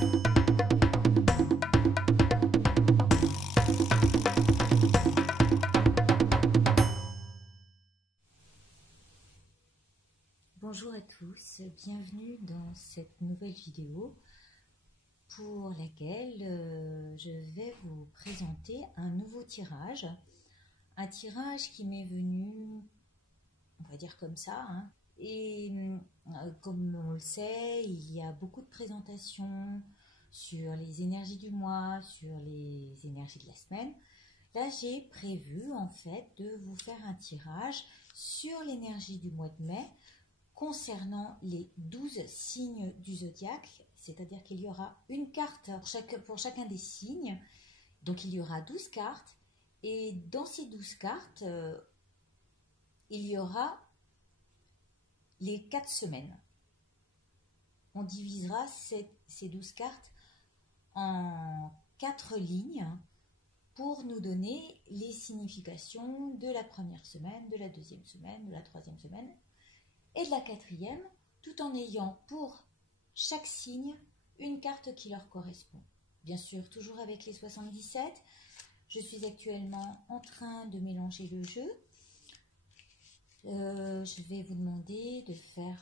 Bonjour à tous, bienvenue dans cette nouvelle vidéo pour laquelle je vais vous présenter un nouveau tirage. Un tirage qui m'est venu, on va dire comme ça, hein. Et comme on le sait, il y a beaucoup de présentations sur les énergies du mois, sur les énergies de la semaine. Là, j'ai prévu en fait de vous faire un tirage sur l'énergie du mois de mai, concernant les 12 signes du zodiaque, c'est-à-dire qu'il y aura une carte pour chacun des signes, donc il y aura 12 cartes, et dans ces 12 cartes, il y aura les 4 semaines. On divisera ces 12 cartes en 4 lignes pour nous donner les significations de la première semaine, de la deuxième semaine, de la troisième semaine, et de la quatrième, tout en ayant pour chaque signe une carte qui leur correspond. Bien sûr, toujours avec les 77. Je suis actuellement en train de mélanger le jeu. Je vais vous demander de faire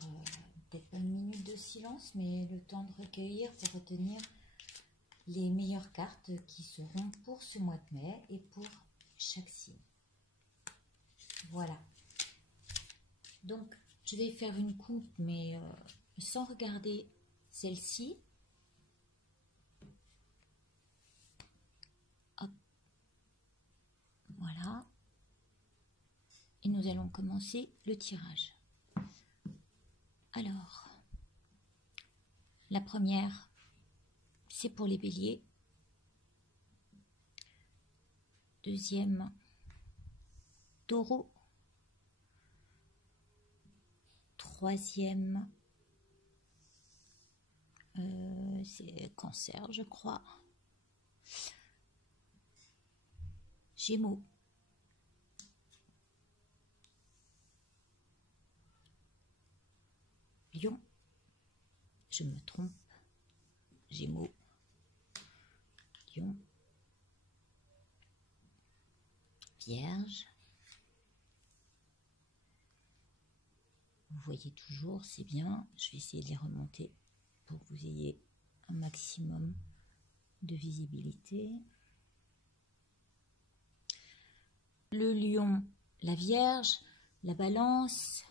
peut-être pas une minute de silence, mais le temps de recueillir pour retenir les meilleures cartes qui seront pour ce mois de mai et pour chaque signe. Voilà. Donc, je vais faire une coupe, mais sans regarder celle-ci. Hop. Voilà. Et nous allons commencer le tirage. Alors, la première, c'est pour les béliers. Deuxième, taureau. Troisième, c'est cancer, je crois. Gémeaux. Lion. Je me trompe. Gémeaux. Lion. Vierge. Vous voyez toujours, c'est bien. Je vais essayer de les remonter pour que vous ayez un maximum de visibilité. Le lion, la vierge, la balance,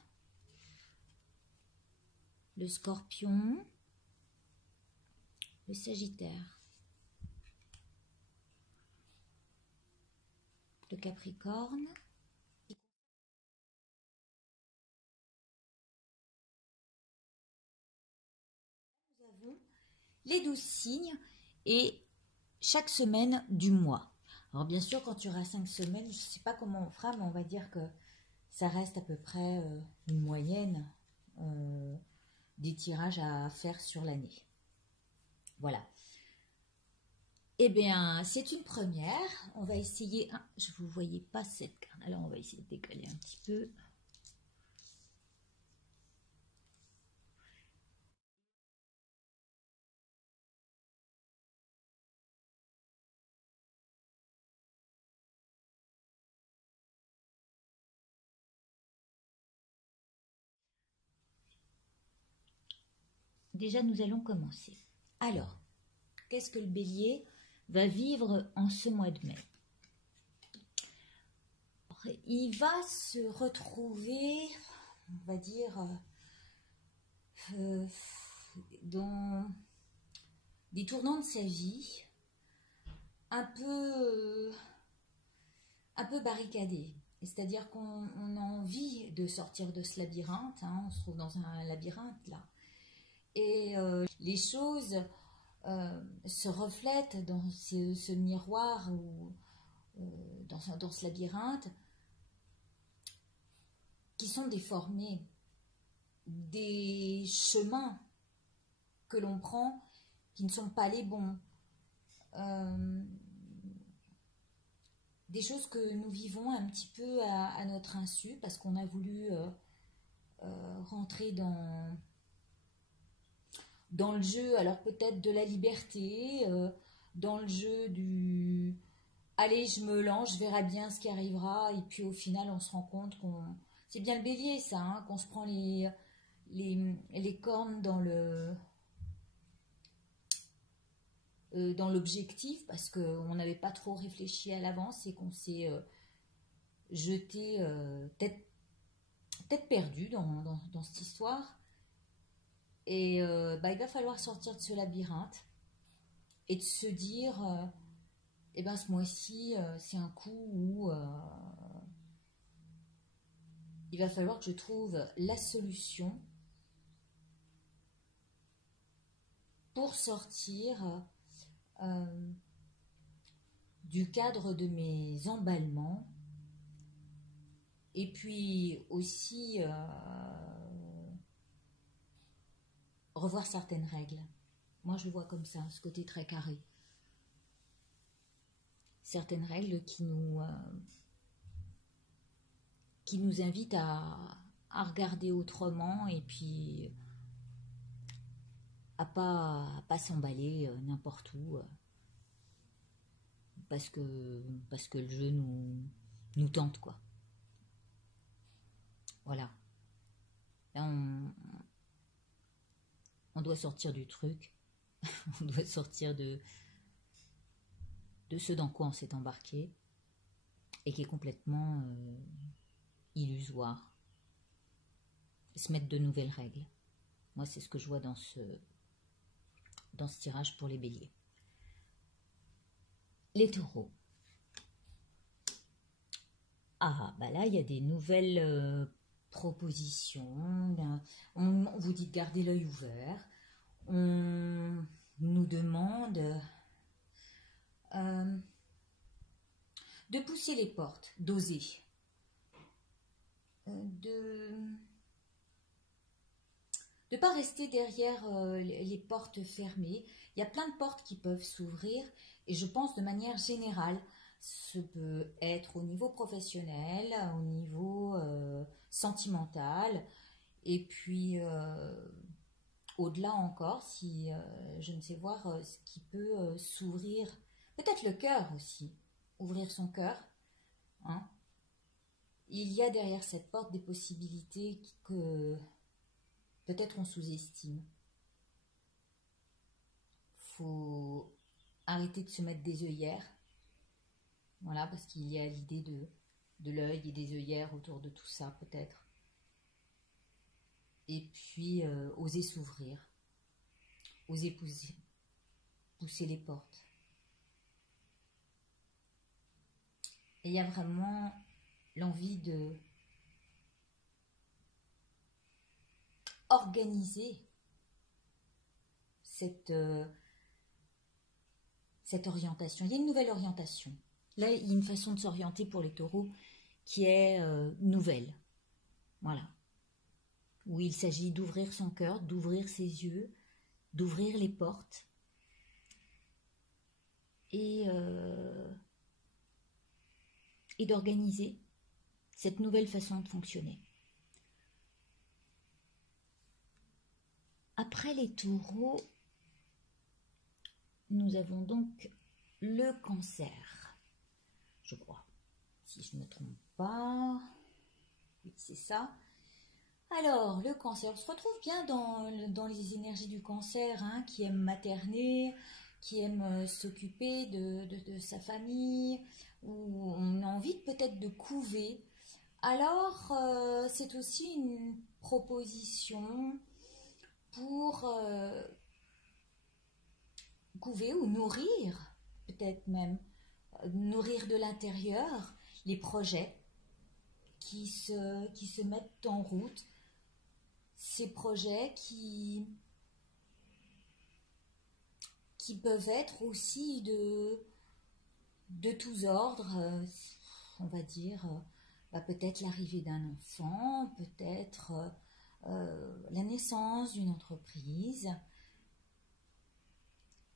le scorpion, le sagittaire, le capricorne, les 12 signes et chaque semaine du mois. Alors bien sûr, quand il y aura 5 semaines, je ne sais pas comment on fera, mais on va dire que ça reste à peu près une moyenne des tirages à faire sur l'année. Voilà. Eh bien, c'est une première. On va essayer... Ah, je ne vous voyais pas cette carte. Alors, on va essayer de décaler un petit peu. Déjà, nous allons commencer. Alors, qu'est-ce que le bélier va vivre en ce mois de mai? Il va se retrouver, on va dire, dans des tournants de sa vie un peu barricadés. C'est-à-dire qu'on a envie de sortir de ce labyrinthe, hein, on se trouve dans un labyrinthe là. Et les choses se reflètent dans ce miroir ou dans ce labyrinthe qui sont déformés, des chemins que l'on prend qui ne sont pas les bons, des choses que nous vivons un petit peu à notre insu parce qu'on a voulu rentrer dans dans le jeu, alors peut-être de la liberté, dans le jeu du allez, je me lance, je verrai bien ce qui arrivera, et puis au final, on se rend compte qu'on. C'est bien le bélier, ça, hein, qu'on se prend les cornes dans l'objectif, parce qu'on n'avait pas trop réfléchi à l'avance et qu'on s'est jeté tête perdue dans cette histoire. Et il va falloir sortir de ce labyrinthe et de se dire, ce mois-ci, c'est un coup où il va falloir que je trouve la solution pour sortir du cadre de mes emballements, et puis aussi revoir certaines règles. Moi, je le vois comme ça, ce côté très carré. Certaines règles qui nous invitent à regarder autrement, et puis à pas s'emballer n'importe où, parce que le jeu nous tente, quoi. Voilà. Là, on doit sortir du truc. On doit sortir de ce dans quoi on s'est embarqué et qui est complètement illusoire. Se mettre de nouvelles règles. Moi, c'est ce que je vois dans ce tirage pour les béliers. Les taureaux. Ah, là, il y a des nouvelles propositions. On vous dit de garder l'œil ouvert. On nous demande de pousser les portes, d'oser. De ne pas rester derrière les portes fermées. Il y a plein de portes qui peuvent s'ouvrir, et je pense de manière générale, ce peut être au niveau professionnel, au niveau sentimental, et puis au-delà encore, si je ne sais voir ce qui peut s'ouvrir, peut-être le cœur aussi, ouvrir son cœur, hein. Il y a derrière cette porte des possibilités que peut-être on sous-estime. Faut arrêter de se mettre des œillères. Voilà, parce qu'il y a l'idée de l'œil et des œillères autour de tout ça, peut-être. Et puis, oser s'ouvrir. Oser pousser les portes. Et il y a vraiment l'envie de organiser cette orientation. Il y a une nouvelle orientation. Là, il y a une façon de s'orienter pour les taureaux qui est nouvelle. Voilà. Où il s'agit d'ouvrir son cœur, d'ouvrir ses yeux, d'ouvrir les portes. Et d'organiser cette nouvelle façon de fonctionner. Après les taureaux, nous avons donc le cancer, je crois, si je ne me trompe pas. Oui, c'est ça. Alors, le cancer, on se retrouve bien dans les énergies du cancer, hein, qui aime materner, qui aime s'occuper de sa famille, où on a envie peut-être de couver. Alors, c'est aussi une proposition pour couver ou nourrir, peut-être même, nourrir de l'intérieur les projets qui se mettent en route, ces projets qui peuvent être aussi de tous ordres, on va dire, peut-être l'arrivée d'un enfant, peut-être la naissance d'une entreprise,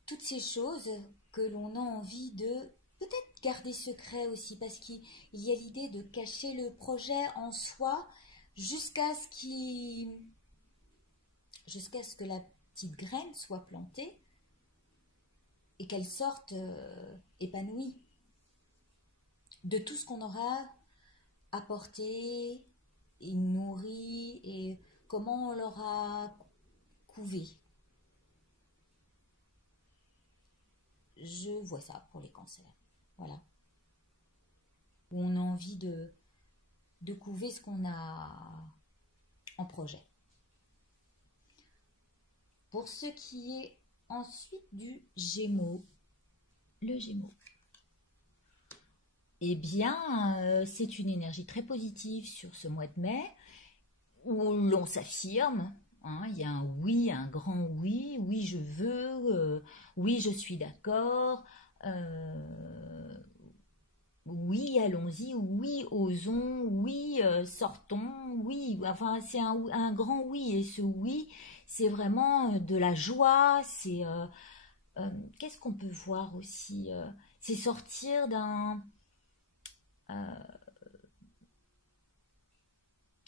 toutes ces choses que l'on a envie de peut-être garder secret aussi, parce qu'il y a l'idée de cacher le projet en soi jusqu'à ce que la petites graines soient plantées et qu'elles sortent épanouies de tout ce qu'on aura apporté et nourri et comment on l'aura couvé. Je vois ça pour les cancers. Voilà. Où on a envie de couver ce qu'on a en projet. Pour ce qui est ensuite du Gémeaux, le Gémeaux. Eh bien, c'est une énergie très positive sur ce mois de mai, où l'on s'affirme, hein, il y a un oui, un grand oui, oui je veux, oui je suis d'accord, oui allons-y, oui osons, oui sortons, oui, enfin c'est un grand oui, et ce oui c'est vraiment de la joie, c'est qu'est-ce qu'on peut voir aussi, c'est sortir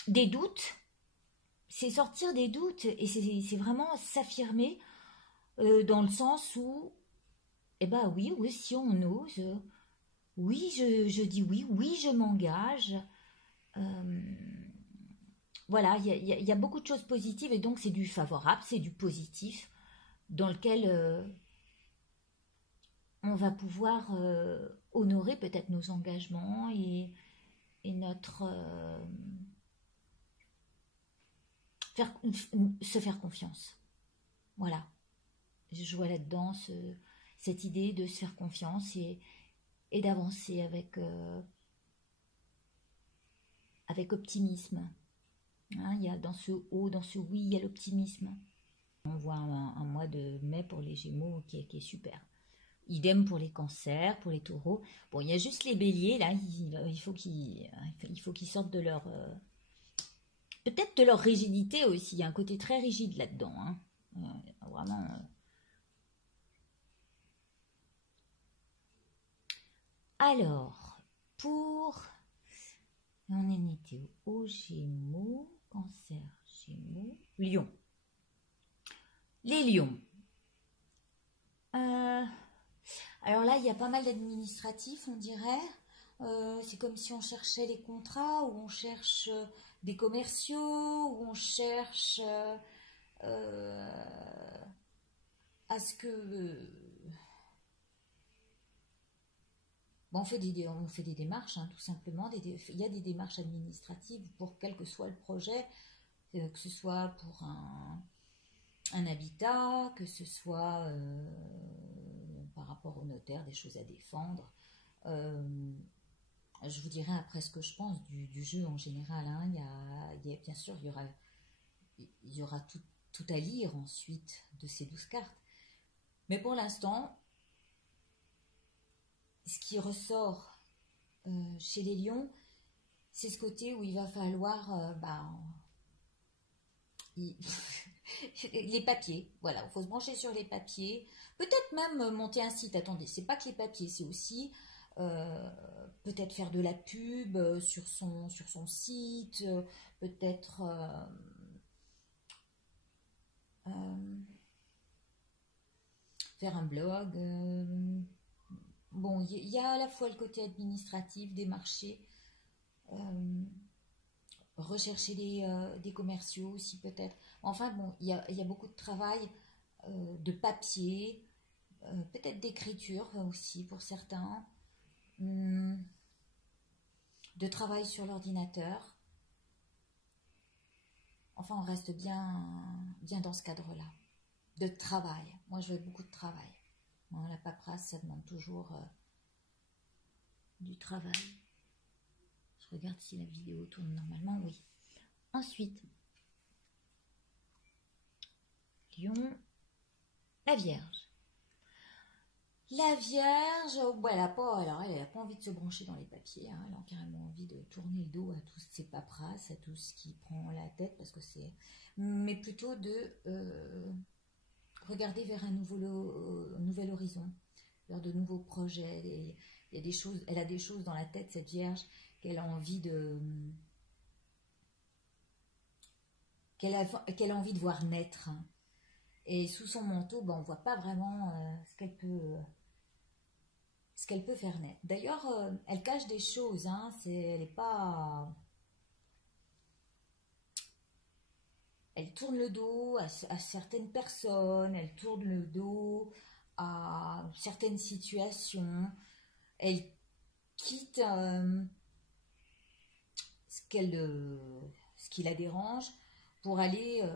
des doutes, c'est sortir des doutes et c'est vraiment s'affirmer dans le sens où, eh ben oui, si on ose, oui, je dis oui, oui, je m'engage. Voilà, il y a beaucoup de choses positives et donc c'est du favorable, c'est du positif dans lequel on va pouvoir honorer peut-être nos engagements et notre se faire confiance. Voilà, je vois là-dedans cette idée de se faire confiance et d'avancer avec optimisme. Hein, il y a dans ce haut, dans ce oui, il y a l'optimisme. On voit un mois de mai pour les Gémeaux qui est super. Idem pour les cancers, pour les taureaux. Bon, il y a juste les béliers, là, il faut qu'ils sortent de leur... peut-être de leur rigidité aussi, il y a un côté très rigide là-dedans. Hein. Vraiment... Alors, pour... On en était aux Gémeaux, Cancer, Gémeaux, Lion. Les lions. Alors là, il y a pas mal d'administratifs, on dirait. C'est comme si on cherchait les contrats, ou on cherche des commerciaux, ou on cherche à ce que... Bon, on fait des démarches, hein, tout simplement. Il y a des démarches administratives pour quel que soit le projet, que ce soit pour un habitat, que ce soit par rapport au notaire, des choses à défendre. Je vous dirai après ce que je pense du jeu en général. Hein. Bien sûr, il y aura tout à lire ensuite de ces 12 cartes. Mais pour l'instant, ce qui ressort chez les lions, c'est ce côté où il va falloir... les papiers, voilà, il faut se brancher sur les papiers, peut-être même monter un site. Attendez, c'est pas que les papiers, c'est aussi peut-être faire de la pub sur son site, peut-être faire un blog. Bon, il y a à la fois le côté administratif, des marchés, rechercher des commerciaux aussi peut-être. Enfin bon, il y a beaucoup de travail, de papier, peut-être d'écriture aussi pour certains, de travail sur l'ordinateur. Enfin, on reste bien dans ce cadre-là, de travail. Moi, je veux beaucoup de travail. Bon, la paperasse, ça demande toujours du travail. Je regarde si la vidéo tourne normalement, oui. Ensuite, Lion, la Vierge. La Vierge, elle n'a pas envie de se brancher dans les papiers. Hein. Elle a carrément envie de tourner le dos à toutes ces paperasses, à tout ce qui prend la tête, mais plutôt de regarder vers un nouvel horizon, vers de nouveaux projets. Il y a des choses, elle a des choses dans la tête, cette Vierge, qu'elle a envie qu'elle a envie de voir naître. Hein. Et sous son manteau, ben, on ne voit pas vraiment ce qu'elle peut faire naître. D'ailleurs, elle cache des choses, hein, elle est pas... Elle tourne le dos à certaines personnes, elle tourne le dos à certaines situations, elle quitte ce qui la dérange pour aller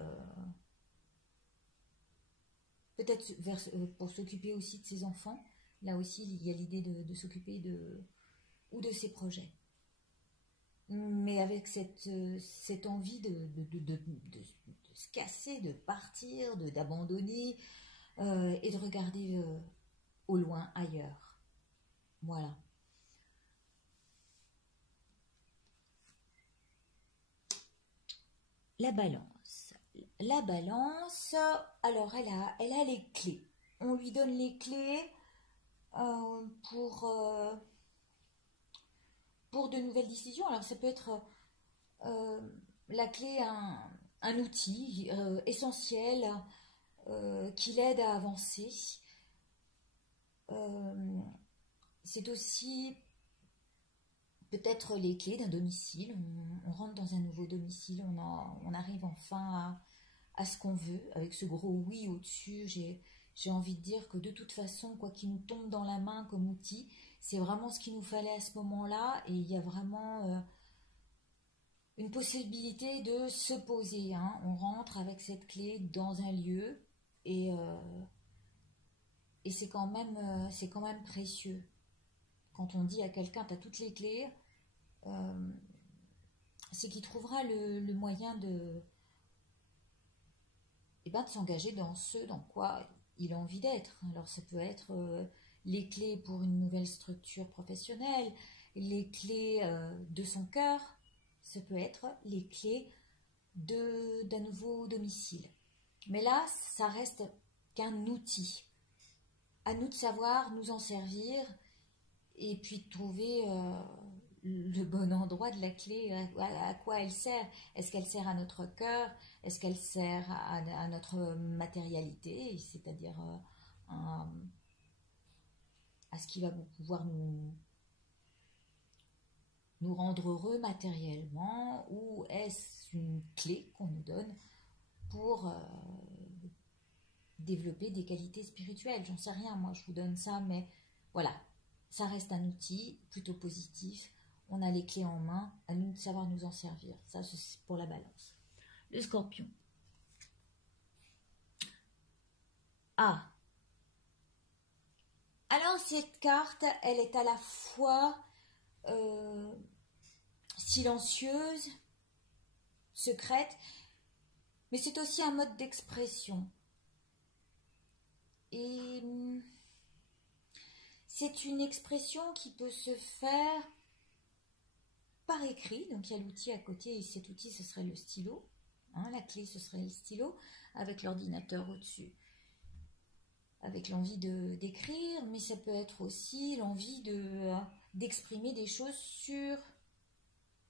peut-être pour s'occuper aussi de ses enfants. Là aussi, il y a l'idée de s'occuper ou de ses projets. Mais avec cette envie de se casser, de partir, d'abandonner et de regarder au loin, ailleurs. Voilà. La balance. La balance, alors elle a les clés. On lui donne les clés pour de nouvelles décisions. Alors ça peut être la clé, un outil essentiel qui l'aide à avancer. C'est aussi peut-être les clés d'un domicile. On rentre dans un nouveau domicile, on arrive enfin à ce qu'on veut, avec ce gros oui au-dessus. J'ai envie de dire que de toute façon, quoi qu'il nous tombe dans la main comme outil, c'est vraiment ce qu'il nous fallait à ce moment-là, et il y a vraiment une possibilité de se poser, hein. On rentre avec cette clé dans un lieu, et c'est quand même précieux. Quand on dit à quelqu'un tu as toutes les clés, c'est qu'il trouvera le moyen de s'engager dans ce dans quoi il a envie d'être. Alors ça peut être les clés pour une nouvelle structure professionnelle, les clés de son cœur, ça peut être les clés d'un nouveau domicile. Mais là, ça reste qu'un outil. À nous de savoir nous en servir et puis de trouver le bon endroit de la clé, à quoi elle sert. Est-ce qu'elle sert à notre cœur? Est-ce qu'elle sert à notre matérialité, c'est-à-dire à ce qui va pouvoir nous rendre heureux matériellement, ou est-ce une clé qu'on nous donne pour développer des qualités spirituelles? J'en sais rien, moi je vous donne ça, mais voilà, ça reste un outil plutôt positif. On a les clés en main, à nous de savoir nous en servir. Ça, c'est pour la balance. Le Scorpion. Ah. Alors, cette carte, elle est à la fois silencieuse, secrète, mais c'est aussi un mode d'expression. Et c'est une expression qui peut se faire par écrit. Donc il y a l'outil à côté, et cet outil ce serait le stylo, hein, la clé ce serait le stylo, avec l'ordinateur au-dessus, avec l'envie d'écrire, mais ça peut être aussi l'envie d'exprimer des choses sur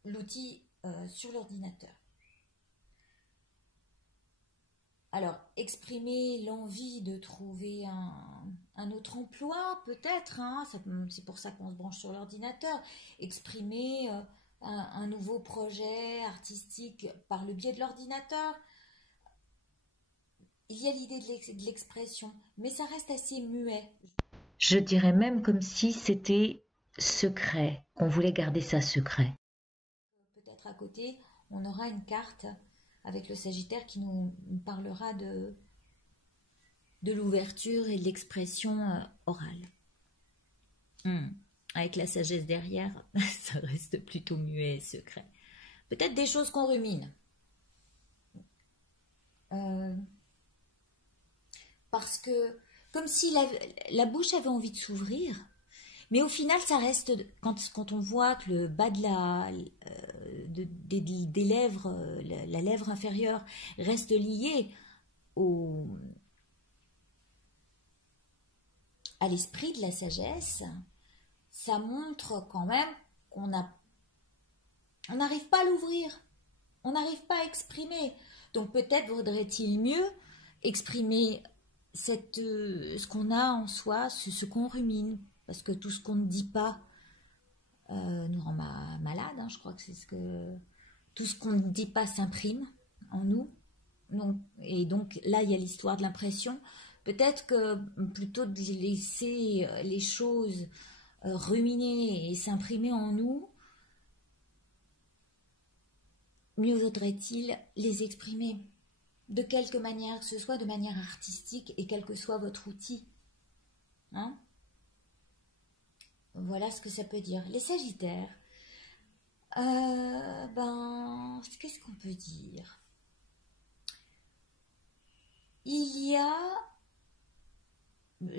l'outil, sur l'ordinateur. Alors, exprimer l'envie de trouver un autre emploi, peut-être, hein, c'est pour ça qu'on se branche sur l'ordinateur. Exprimer un nouveau projet artistique par le biais de l'ordinateur. Il y a l'idée de l'expression, mais ça reste assez muet. Je dirais même comme si c'était secret, qu'on voulait garder ça secret. Peut-être à côté, on aura une carte avec le Sagittaire qui nous parlera de l'ouverture et de l'expression orale. Avec la sagesse derrière, ça reste plutôt muet et secret. Peut-être des choses qu'on rumine. Parce que, comme si la bouche avait envie de s'ouvrir, mais au final, ça reste, quand on voit que le bas des lèvres, la lèvre inférieure reste liée à l'esprit de la sagesse, ça montre quand même qu'on n'arrive pas à l'ouvrir, on n'arrive pas à exprimer. Donc peut-être vaudrait-il mieux exprimer ce qu'on a en soi, ce qu'on rumine, parce que tout ce qu'on ne dit pas nous rend malade, hein, je crois que c'est ce que... Tout ce qu'on ne dit pas s'imprime en nous. Et donc là, il y a l'histoire de l'impression. Peut-être que plutôt de laisser les choses ruminer et s'imprimer en nous, mieux vaudrait-il les exprimer de quelque manière que ce soit, de manière artistique, et quel que soit votre outil. Hein? Voilà ce que ça peut dire. Les Sagittaires, qu'est-ce qu'on peut dire? Il y a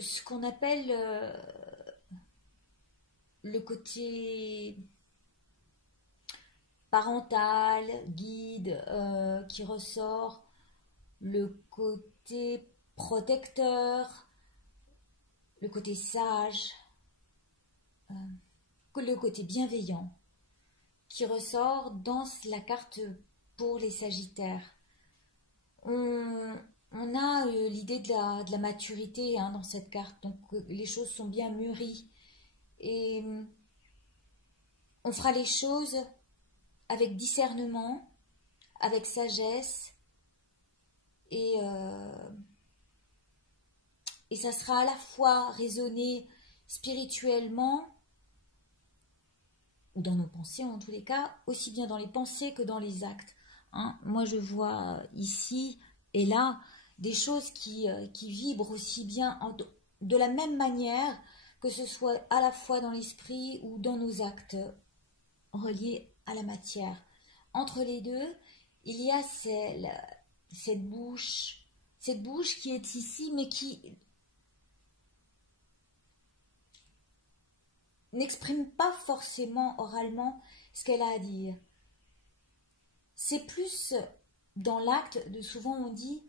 ce qu'on appelle le côté parental, guide, qui ressort, le côté protecteur, le côté sage, le côté bienveillant, qui ressort dans la carte pour les Sagittaires. On a l'idée de la maturité, hein, dans cette carte, donc les choses sont bien mûries et on fera les choses avec discernement, avec sagesse et ça sera à la fois raisonné spirituellement, ou dans nos pensées en tous les cas, aussi bien dans les pensées que dans les actes. Hein. Moi je vois ici et là des choses qui vibrent aussi bien de la même manière, que ce soit à la fois dans l'esprit ou dans nos actes reliés à la matière. Entre les deux, il y a cette bouche qui est ici, mais qui n'exprime pas forcément oralement ce qu'elle a à dire. C'est plus dans l'acte, souvent on dit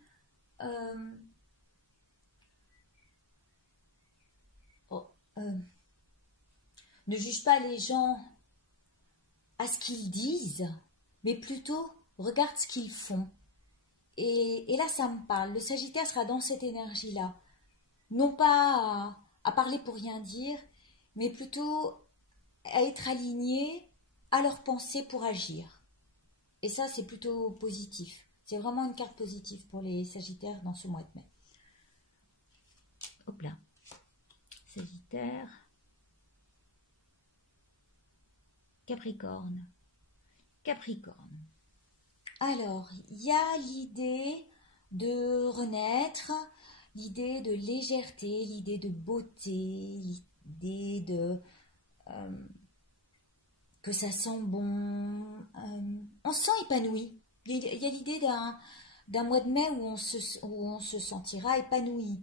ne juge pas les gens à ce qu'ils disent, mais plutôt regarde ce qu'ils font. Et là, ça me parle. Le Sagittaire sera dans cette énergie-là. Non pas à parler pour rien dire, mais plutôt à être aligné à leurs pensées pour agir. Et ça, c'est plutôt positif. C'est vraiment une carte positive pour les Sagittaires dans ce mois de mai. Hop là. Sagittaire. Capricorne. Capricorne. Alors, il y a l'idée de renaître, l'idée de légèreté, l'idée de beauté, l'idée de que ça sent bon. On se sent épanoui. Il y a l'idée d'un mois de mai où on se sentira épanoui.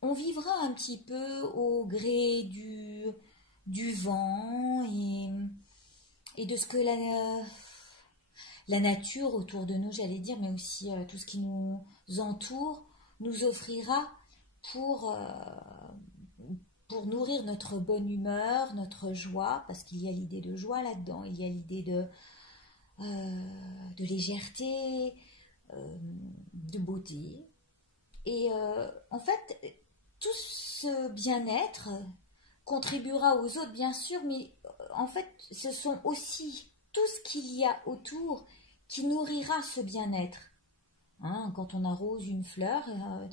On vivra un petit peu au gré du vent et de ce que la nature autour de nous, j'allais dire, mais aussi tout ce qui nous entoure, nous offrira pour nourrir notre bonne humeur, notre joie, parce qu'il y a l'idée de joie là-dedans, il y a l'idée de légèreté, de beauté. Et en fait, tout ce bien-être contribuera aux autres, bien sûr, mais en fait, ce sont aussi tout ce qu'il y a autour qui nourrira ce bien-être. Hein, quand on arrose une fleur,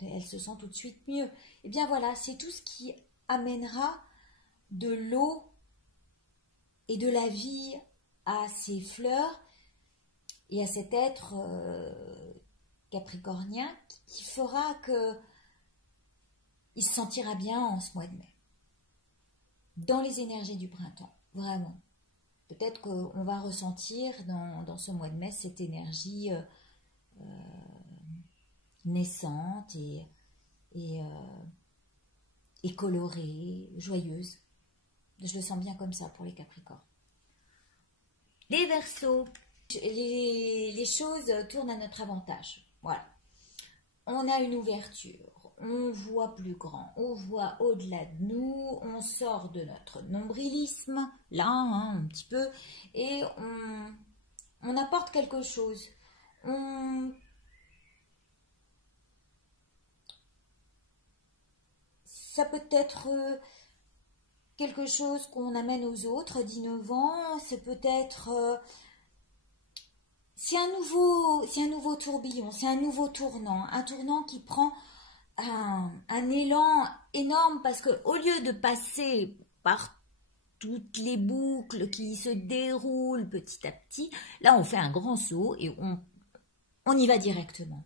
elle se sent tout de suite mieux. Et bien voilà, c'est tout ce qui amènera de l'eau et de la vie à ces fleurs et à cet être capricornien qui fera que il se sentira bien en ce mois de mai. Dans les énergies du printemps, vraiment. Peut-être qu'on va ressentir dans ce mois de mai cette énergie naissante et colorée, joyeuse. Je le sens bien comme ça pour les Capricornes. Les Verseaux, les choses tournent à notre avantage. Voilà. On a une ouverture, on voit plus grand, on voit au-delà de nous, on sort de notre nombrilisme, là, hein, un petit peu, et on apporte quelque chose. Ça peut être quelque chose qu'on amène aux autres d'innovant, c'est peut-être... c'est un nouveau tourbillon, c'est un nouveau tournant, un tournant qui prend un élan énorme parce que au lieu de passer par toutes les boucles qui se déroulent petit à petit, là on fait un grand saut et on y va directement.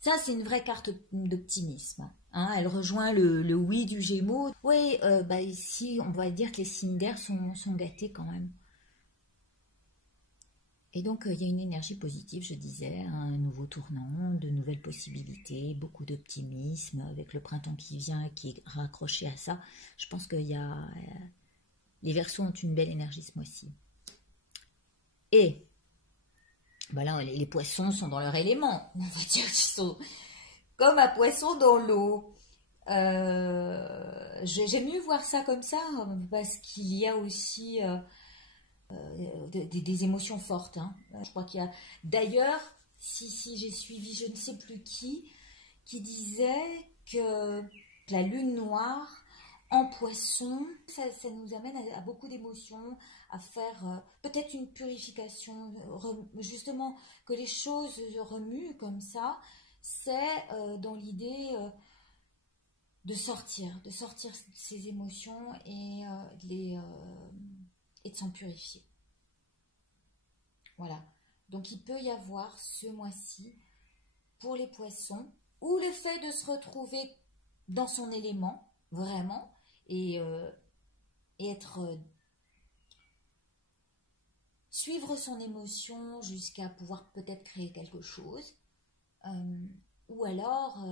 Ça, c'est une vraie carte d'optimisme. Hein, elle rejoint le oui du Gémeaux. Oui, ici, on va dire que les signes d'air sont gâtés quand même. Et donc, il y a une énergie positive, je disais, un nouveau tournant, de nouvelles possibilités, beaucoup d'optimisme, avec le printemps qui vient et qui est raccroché à ça. Je pense que les Verseaux ont une belle énergie ce mois-ci. Et là, les poissons sont dans leur élément. On va dire qu'ils sont comme un poisson dans l'eau. J'aime mieux voir ça comme ça, parce qu'il y a aussi... des émotions fortes. Hein. Je crois qu'il y a... D'ailleurs, si j'ai suivi je ne sais plus qui disait que la lune noire en poisson, ça nous amène à beaucoup d'émotions, à faire peut-être une purification, justement que les choses remuent comme ça, c'est dans l'idée de sortir ces émotions et de s'en purifier. Voilà. Donc il peut y avoir ce mois-ci pour les poissons ou le fait de se retrouver dans son élément vraiment et être suivre son émotion jusqu'à pouvoir peut-être créer quelque chose ou alors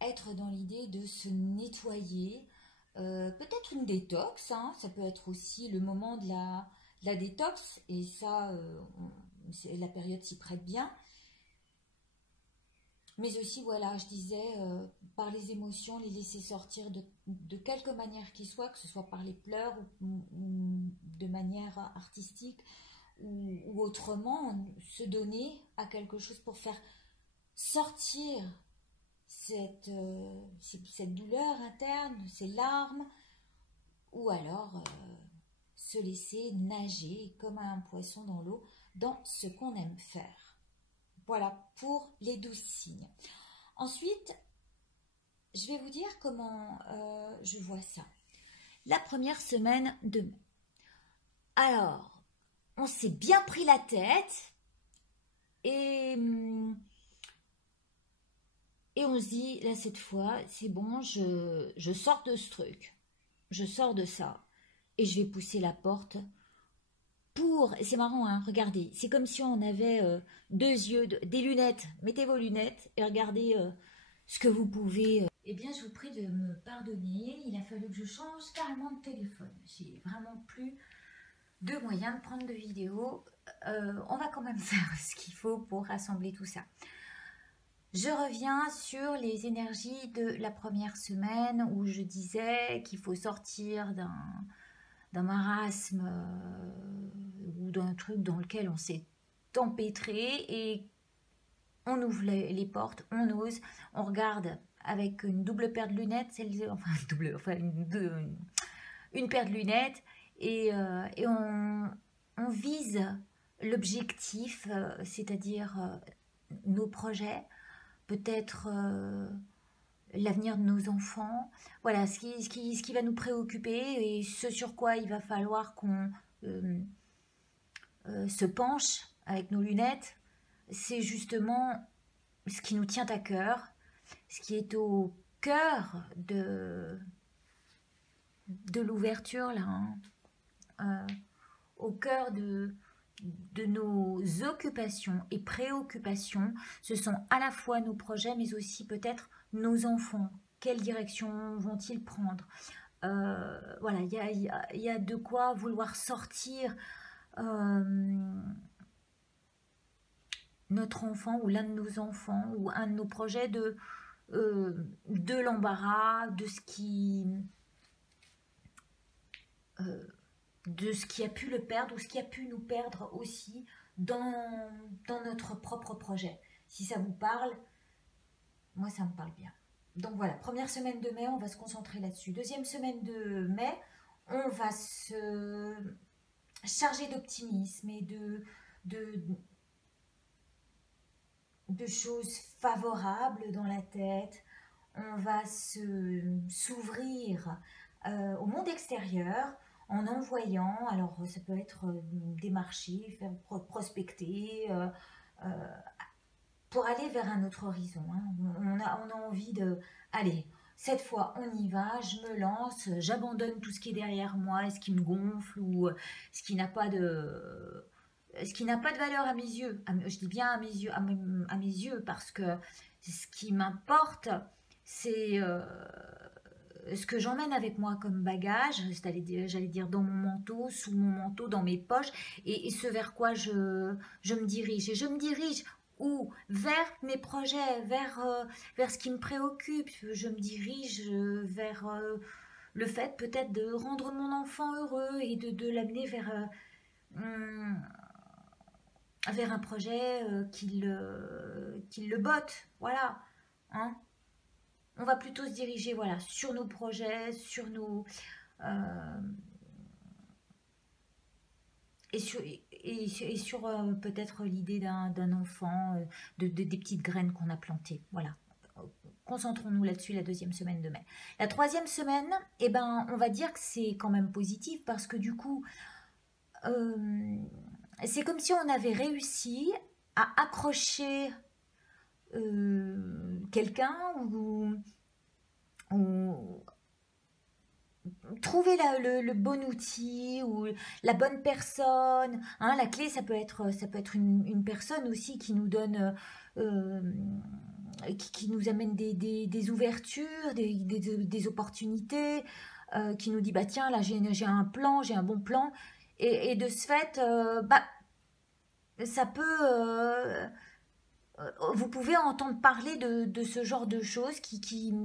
être dans l'idée de se nettoyer. Peut-être une détox, hein, ça peut être aussi le moment de la détox, et ça, la période s'y prête bien. Mais aussi, voilà, je disais, par les émotions, les laisser sortir de quelque manière qu'il soit, que ce soit par les pleurs ou de manière artistique ou autrement, se donner à quelque chose pour faire sortir cette douleur interne, ces larmes, ou alors se laisser nager comme un poisson dans l'eau dans ce qu'on aime faire. Voilà pour les 12 signes. Ensuite, je vais vous dire comment je vois ça. La première semaine de mai. Alors, on s'est bien pris la tête et on se dit, là, cette fois, c'est bon, je sors de ce truc. Je sors de ça. Et je vais pousser la porte pour... C'est marrant, hein, regardez. C'est comme si on avait deux yeux, des lunettes. Mettez vos lunettes et regardez ce que vous pouvez... Eh bien, je vous prie de me pardonner. Il a fallu que je change carrément de téléphone. J'ai vraiment plus de moyens de prendre de vidéos. On va quand même faire ce qu'il faut pour rassembler tout ça. Je reviens sur les énergies de la première semaine où je disais qu'il faut sortir d'un marasme ou d'un truc dans lequel on s'est empêtré et on ouvre les portes, on ose, on regarde avec une double paire de lunettes, une paire de lunettes et on vise l'objectif, c'est-à-dire nos projets, peut-être l'avenir de nos enfants, voilà, ce qui va nous préoccuper et ce sur quoi il va falloir qu'on se penche avec nos lunettes, c'est justement ce qui nous tient à cœur, ce qui est au cœur de l'ouverture, là, hein, au cœur de nos occupations et préoccupations. Ce sont à la fois nos projets, mais aussi peut-être nos enfants. Quelle direction vont-ils prendre? Voilà, il y a de quoi vouloir sortir notre enfant ou l'un de nos enfants ou un de nos projets de l'embarras, de ce qui a pu le perdre ou ce qui a pu nous perdre aussi dans notre propre projet. Si ça vous parle, moi ça me parle bien. Donc voilà, première semaine de mai, on va se concentrer là-dessus. Deuxième semaine de mai, on va se charger d'optimisme et de choses favorables dans la tête. On va s'ouvrir au monde extérieur en envoyant, alors ça peut être démarcher, faire prospecter, pour aller vers un autre horizon. Hein. On a envie de, allez, cette fois on y va, je me lance, j'abandonne tout ce qui est derrière moi, ce qui me gonfle ou ce qui n'a pas de valeur à mes yeux. Je dis bien à mes yeux, à mes yeux, parce que ce qui m'importe, c'est ce que j'emmène avec moi comme bagage, j'allais dire dans mon manteau, sous mon manteau, dans mes poches, et ce vers quoi je me dirige. Et je me dirige où? Vers mes projets, vers ce qui me préoccupe. Je me dirige vers le fait peut-être de rendre mon enfant heureux et de l'amener vers un projet qui le botte. Voilà. Hein, on va plutôt se diriger, voilà, sur nos projets, sur nos et sur peut-être l'idée d'un enfant, des petites graines qu'on a plantées. Voilà. Concentrons-nous là-dessus la deuxième semaine de mai. La troisième semaine, eh ben, on va dire que c'est quand même positif parce que du coup, c'est comme si on avait réussi à accrocher quelqu'un ou trouver le bon outil ou la bonne personne. Hein, la clé, ça peut être une personne aussi qui nous donne, qui nous amène des ouvertures, des opportunités, qui nous dit bah tiens là j'ai un plan, j'ai un bon plan, et de ce fait, bah ça peut vous pouvez entendre parler de ce genre de choses qui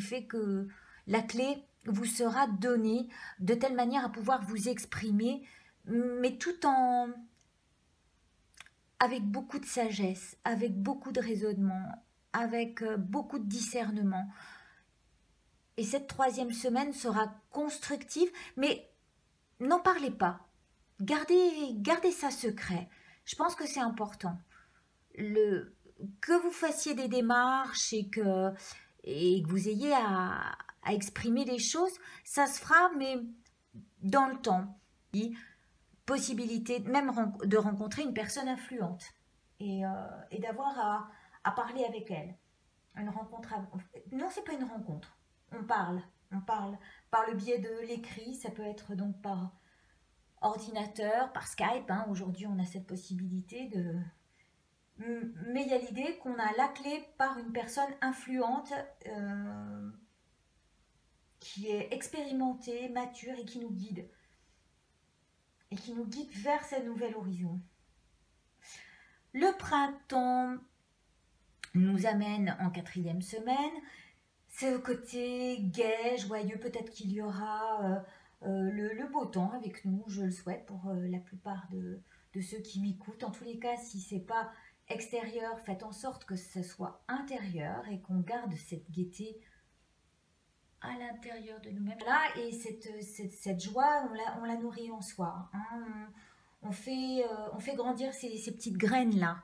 fait que la clé vous sera donnée de telle manière à pouvoir vous exprimer, mais tout en avec beaucoup de sagesse, avec beaucoup de raisonnement, avec beaucoup de discernement. Et cette troisième semaine sera constructive, mais n'en parlez pas. Gardez ça secret. Je pense que c'est important. Que vous fassiez des démarches et que vous ayez à exprimer les choses, ça se fera, mais dans le temps. Possibilité même de rencontrer une personne influente et d'avoir à parler avec elle. Une rencontre. Non, c'est pas une rencontre. On parle par le biais de l'écrit. Ça peut être donc par ordinateur, par Skype. Hein. Aujourd'hui, on a cette possibilité de. Mais il y a l'idée qu'on a la clé par une personne influente qui est expérimentée, mature et qui nous guide. Et qui nous guide vers ce nouvel horizon. Le printemps nous amène en quatrième semaine. C'est le côté gai, joyeux. Peut-être qu'il y aura le beau temps avec nous, je le souhaite pour la plupart de ceux qui m'écoutent. En tous les cas, si c'est pas extérieur, faites en sorte que ce soit intérieur et qu'on garde cette gaieté à l'intérieur de nous-mêmes. Là, et cette joie, on la nourrit en soi. Hein. On fait grandir ces petites graines-là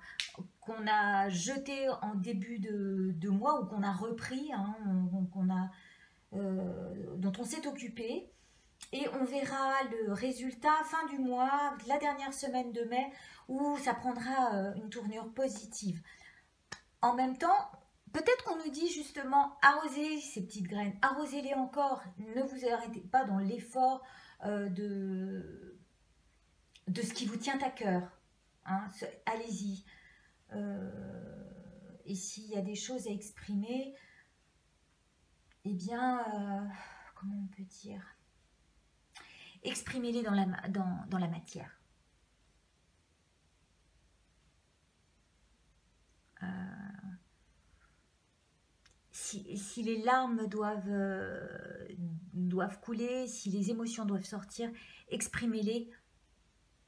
qu'on a jetées en début de mois ou qu'on a repris, hein, dont on s'est occupé. Et on verra le résultat fin du mois, la dernière semaine de mai, où ça prendra une tournure positive. En même temps, peut-être qu'on nous dit justement, arrosez ces petites graines, arrosez-les encore, ne vous arrêtez pas dans l'effort de ce qui vous tient à cœur. Hein, allez-y. Et s'il y a des choses à exprimer, eh bien, comment on peut dire, exprimez-les dans la matière. Si les larmes doivent couler, si les émotions doivent sortir, exprimez-les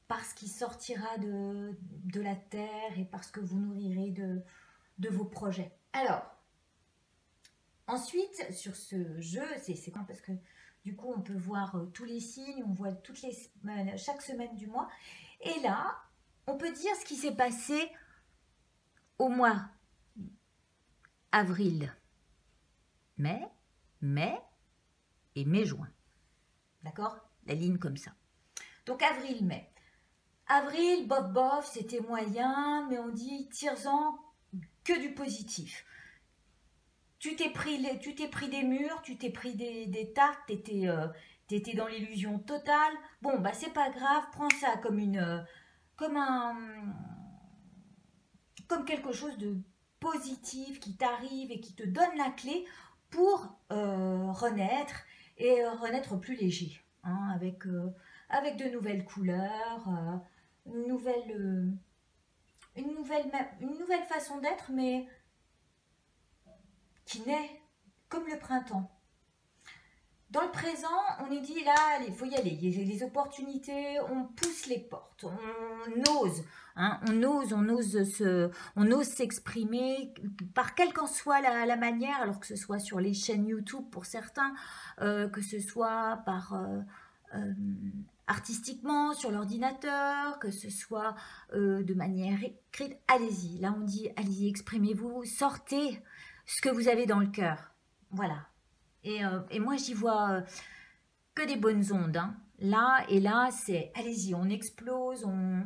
parce qu'il sortira de la terre et parce que vous nourrirez de vos projets. Alors, ensuite, sur ce jeu, c'est quand parce que du coup, on peut voir tous les signes, on voit toutes les semaines, chaque semaine du mois. Et là, on peut dire ce qui s'est passé au mois avril, mai et mai-juin. D'accord? La ligne comme ça. Donc avril-mai. Avril, bof, c'était moyen, mais on dit tire-en que du positif. Tu t'es pris des murs, tu t'es pris des tartes, t'étais dans l'illusion totale. Bon, bah c'est pas grave, prends ça comme quelque chose de positif qui t'arrive et qui te donne la clé pour renaître et renaître plus léger, hein, avec de nouvelles couleurs, une nouvelle façon d'être, mais qui naît comme le printemps. Dans le présent, on est dit là, il faut y aller, il y a les opportunités, on pousse les portes, on ose, hein, on ose s'exprimer par quelle qu'en soit la manière, alors que ce soit sur les chaînes YouTube pour certains, que ce soit artistiquement sur l'ordinateur, que ce soit de manière écrite, allez-y. Là, on dit, allez-y, exprimez-vous, sortez ce que vous avez dans le cœur. Voilà. Et moi, j'y vois que des bonnes ondes. Hein. Là, c'est, allez-y, on explose, on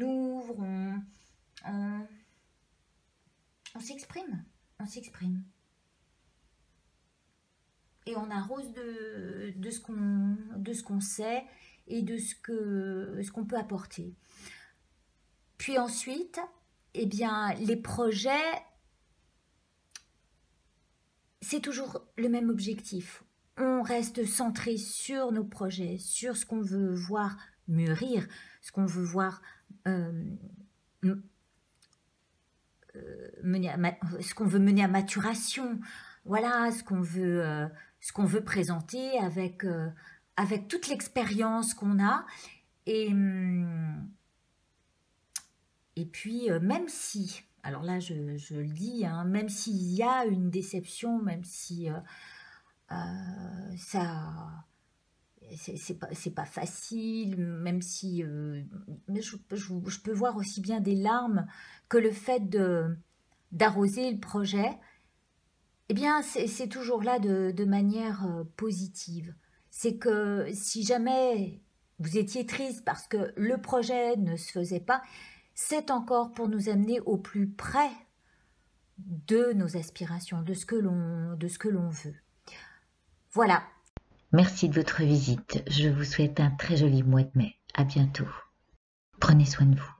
ouvre, on s'exprime. On s'exprime. Et on arrose de ce qu'on sait et de ce qu'on peut apporter. Puis ensuite, eh bien, les projets, c'est toujours le même objectif. On reste centré sur nos projets, sur ce qu'on veut voir mûrir, ce qu'on veut voir mener à maturation. Voilà, ce qu'on veut présenter avec toute l'expérience qu'on a. Et puis, même si, alors là, je le dis, hein, même s'il y a une déception, même si c'est pas facile, même si mais je peux voir aussi bien des larmes que le fait d'arroser le projet. Eh bien, c'est toujours là de manière positive. C'est que si jamais vous étiez triste parce que le projet ne se faisait pas, c'est encore pour nous amener au plus près de nos aspirations, de ce que l'on veut. Voilà. Merci de votre visite. Je vous souhaite un très joli mois de mai. À bientôt. Prenez soin de vous.